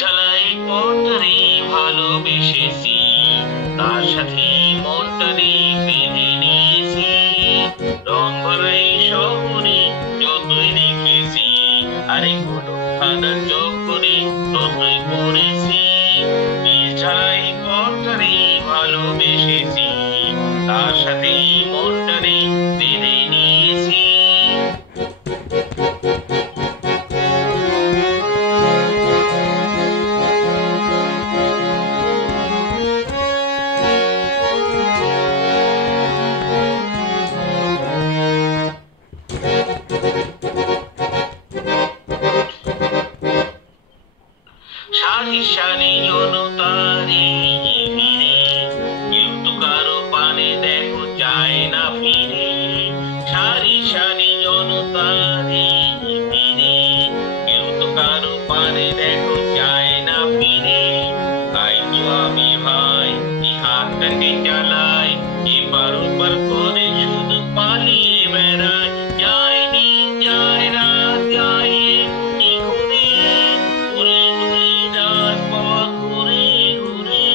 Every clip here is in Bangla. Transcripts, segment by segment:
ঝালাই পথরে ভালোবেসেছি, তার সাথে মনটারে বেঁধে নিয়েছি। রং ভরাই শহরে যতই দেখেছি, আরে কোনো খাদার চক্করে ততই পড়েছি। ঝালাই পথরে ভালোবেসেছি, তার সাথে মনটারে বেঁধে নিয়েছি। সারি সারি জনতারে ভিড়ে, কেউ তো কারো পানে দেখো যায় না ফিরে। সারি সারি জনতারে ভিড়ে, কেউ তো কারো পানে দেখো যায় না ফিরে। তাই তো আমি ভাই এই হাতটাকে চালাই, এবার ওপার করে শুধু পালিয়ে বেড়াই। যায় দিন যায় রাত যায় এমনি ঘুরে, ঘুরে ঘুরে রাজপথ ঘুরে ঘুরে।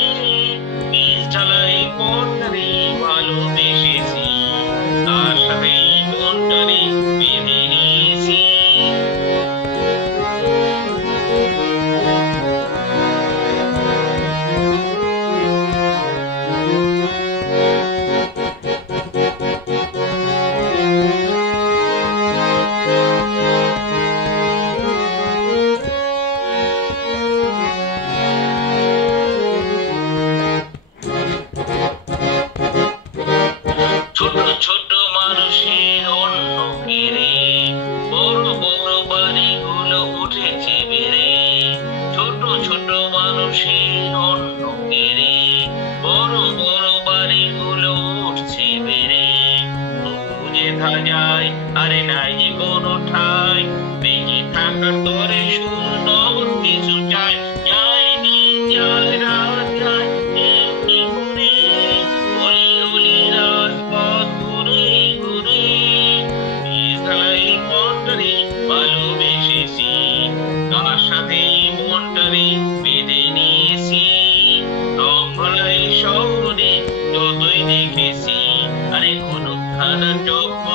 ঝালাই পথরে ভালোবেসেছি, তার সাথে মনটারে বেঁধে নিয়েছি। ছোট ছোট মানুষের অন্য কেড়ে, বড় বড় বাড়িগুলো উঠেছে বেড়ে। ছোট ছোট মানুষের অন্য কেড়ে, বড় বড় বাড়িগুলো উঠছে বেড়ে। তবু যেথা যায় আরে নাই যে কোনো ঠাই, বেঁচে থাকার তরে শুধু নগদ কিছু চাই। যায় দিন যায় রাত যায় এমনি ঘুরে, অলি অলি রাজপথ ঘুরে ঘুরে। ঝালাই পথরে ভালোবেসেছি, তার সাথে মনটারে বেঁধে নিয়েছি। রং ভরাই শহরে যতই দেখেছি, আরে কোনো খাদার চক্করে